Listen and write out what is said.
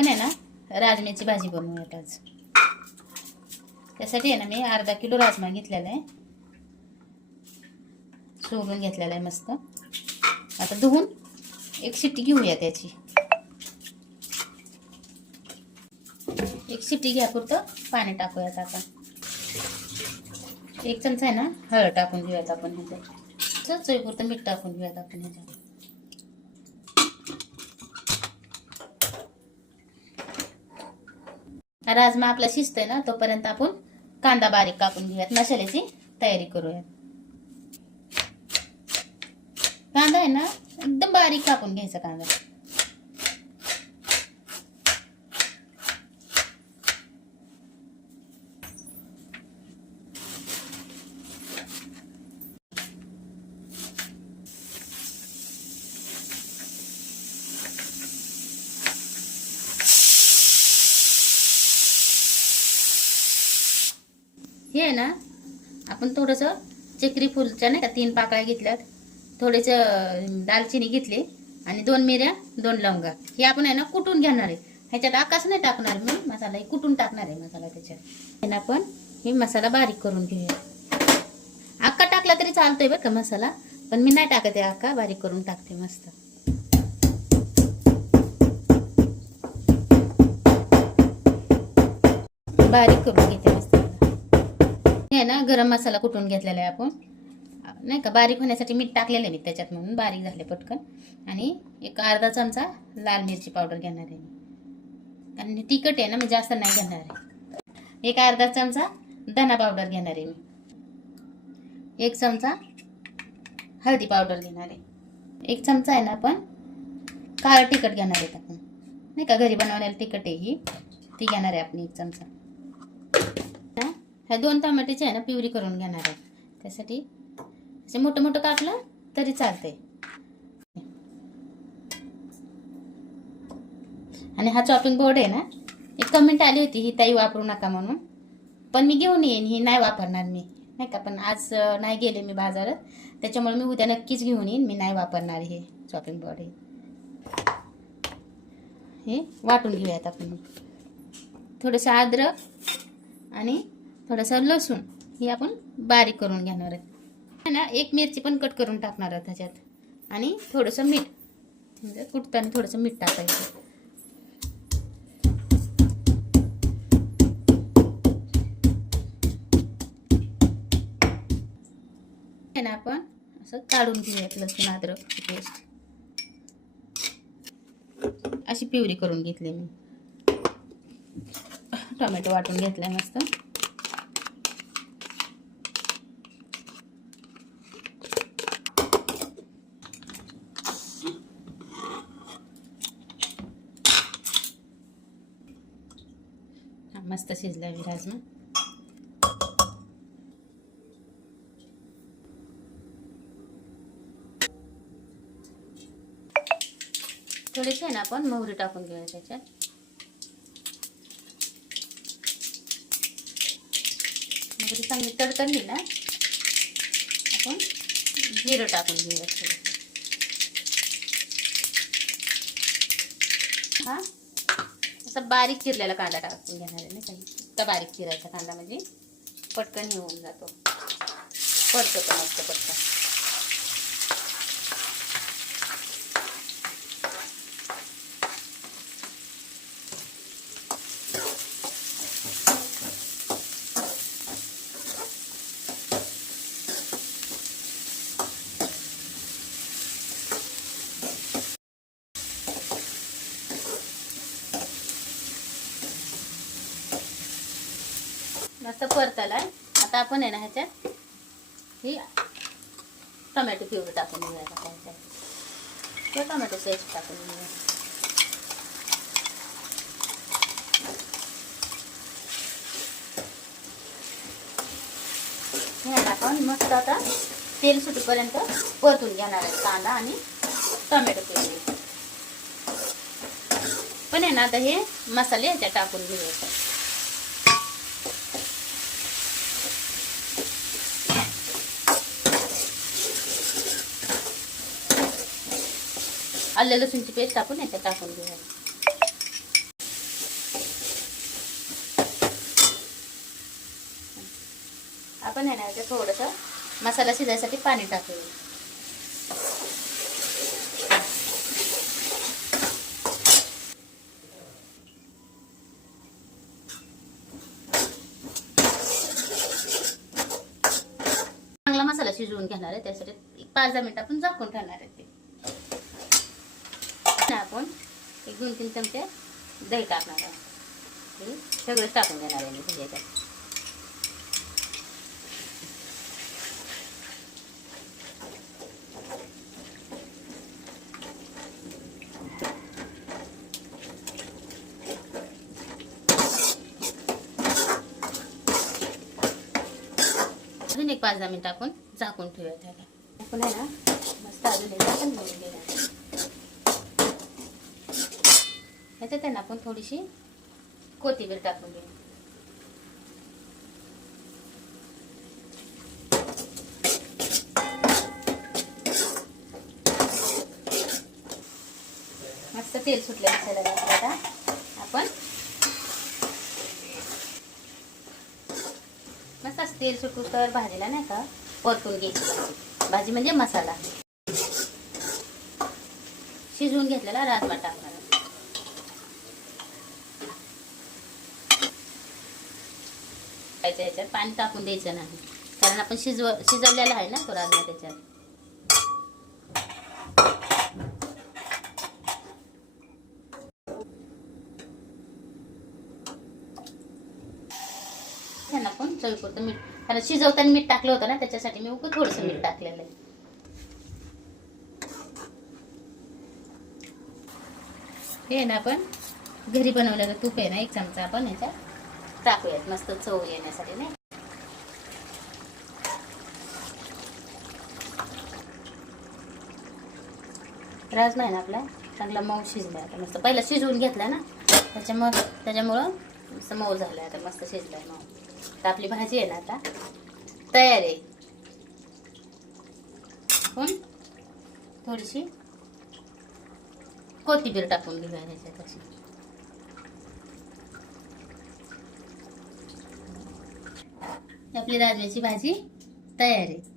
आपण आहे ना राजम्याची भाजी बनवूयात आज. त्यासाठी आहे ना मी अर्धा किलो राजमा घेतलेला आहे, सोलून घेतलेला आहे मस्त. आता धुवून एक शिट्टी घेऊया त्याची. एक शिट्टी घ्यापुरतं पाणी टाकूयात. आता 1 चमचा आहे ना हळद टाकून घेऊयात आपण ह्याच्यात. चवीपुरतं मीठ टाकून घेऊयात आपण ह्याच्यात. राजमा आपला शिजतोय ना तोपर्यंत आपण कांदा बारीक कापून घेऊयात. मसाल्याची तयारी करूयात. कांदा आहे ना एकदम बारीक कापून घ्यायचा कांदा. हे आहे ना आपण थोडंसं चक्री फुलच्या नाही का 3 पाकळ्या घेतल्यात, थोडेसं दालचिनी घेतली आणि 2 मिऱ्या 2 लवंगा. हे आपण आहे ना कुटून घेणार आहे. ह्याच्यात आकाश नाही टाकणार मी, मसाला कुटून टाकणार आहे मसाला त्याच्यात. आपण हे मसाला बारीक करून घेऊया. अक्का टाकला तरी चालतोय बरं का मसाला, पण मी नाही टाकत आहे अक्का, बारीक करून टाकते मस्त. बारीक करून घेते मस्त. हे ना गरम मसाला कुटून घेतलेला आहे आपण नाही का, बारीक होण्यासाठी मीठ टाकलेलं आहे मी त्याच्यात म्हणून बारीक झाले पटकन. आणि एक अर्धा चमचा लाल मिरची पावडर घेणार आहे मी, कारण तिखट आहे ना मी जास्त नाही घेणार आहे. एक अर्धा चमचा धना पावडर घेणार आहे मी. 1 चमचा हळदी पावडर घेणार आहे. 1 चमचा आहे ना आपण काळं तिखट घेणार आहे आपण नाही का, घरी बनवलेलं तिखट आहे ही, ती घेणार आहे आपण 1 चमचा. ह्या 2 टमाट्याची आहे ना प्युरी करून घेणार आहे. त्यासाठी असे मोठं मोठं कापलं तरी चालतंय. आणि हा चॉपिंग बोर्ड आहे ना, एक कमेंट आली होती ही ताई वापरू नका म्हणून, पण मी घेऊन येईन. ही नाही वापरणार मी नाही का, पण आज नाही गेले मी बाजारात, त्याच्यामुळे मी उद्या नक्कीच घेऊन येईन. मी नाही वापरणार हे चॉपिंग बोर्ड. हे वाटून घेऊयात आपण. थोडंसं अद्रक आणि थोडंसं लसूण हे आपण बारीक करून घेणार आहे ना. 1 मिरची पण कट करून टाकणार आहे त्याच्यात. आणि थोडंसं मीठ, म्हणजे कुटताना थोडंसं मीठ टाकायचं. आहे ना आपण असं काढून घेऊयात लसूण अद्रक पेस्ट. अशी प्युरी करून घेतली मी. टोमॅटो वाटून घेतलाय मस्त. मस्त शिजलाय राजमा. थोडेसे आहे ना आपण मोहरी टाकून घेऊया त्याच्यात. मोहरी चांगली तडतडली ना आपण जिरं टाकून घेऊया थोडं. हा असा बारीक चिरलेला कांदा टाकून घेणार आहे ना, काही इतका बारीक चिरायचा कांदा म्हणजे पटकन हे होऊन जातो, पडतो तो मस्त पटकन. मस्त परतलाय. आता आपण आहे ना ह्याच्यात ही टोमॅटो प्युरी टाकून घेऊया. किंवा टोमॅटो पेस्ट टाकून घेऊया. हे टाकून मस्त आता तेल सुटेपर्यंत परतून घेणार आहे कांदा आणि टोमॅटो प्युरी. पण आहे ना आता हे मसाले ह्याच्यात टाकून घेऊया. आलं लसूणची पेस्ट टाकून याच्यात टाकून घेऊया. आपण आहे ना याच्यात थोडंसं मसाला शिजायसाठी पाणी टाकूया. चांगला मसाला शिजवून घेणार आहे, त्यासाठी 5-10 मिनिटं आपण झाकून ठेवणार आहे. ते आपण 1-2-3 चमचे दही टाकणार आहे. सगळंच टाकून देणार आहे मी त्याच्यात. अजून 5-10 मिनिटं आपण झाकून ठेवूया त्याला. आपण आहे ना मस्त अजून झाकून घेऊन घेणार. याच्यात आहे ना आपण थोडीशी कोथिंबीर टाकून घेऊ. मस्त तेल सुटलं मसाला आता आपण मस्त असं तेल सुटू तर भाजीला नाही का परतून घ्यायची. भाजी म्हणजे मसाला शिजवून घेतलेला राजमा टाकणार. ह्याच्यात पाणी टाकून द्यायचं नाही, कारण आपण शिजवलेला आहे ना तो राजमा त्याच्यात. आपण चवीपुरतं मीठ, कारण शिजवताना मीठ टाकलं होतं ना त्याच्यासाठी मी उगाच थोडंसं मीठ टाकलेलं आहे. हे ना आपण घरी बनवलेलं तूप आहे ना 1 चमचा आपण याच्यात टाकूयात मस्त चव येण्यासाठी. नाही राजमा आहे ना आपला चांगला मऊ शिजला आता मस्त. पहिला शिजवून घेतला ना त्याच्यामुळं मस्त मऊ झालं. आता मस्त शिजलाय मऊ. तर आपली भाजी आहे ना आता तयार आहे. पण थोडीशी कोथिंबीर टाकून घेऊया ह्याच्यात अशी. आपली राजम्याची भाजी तयार आहे.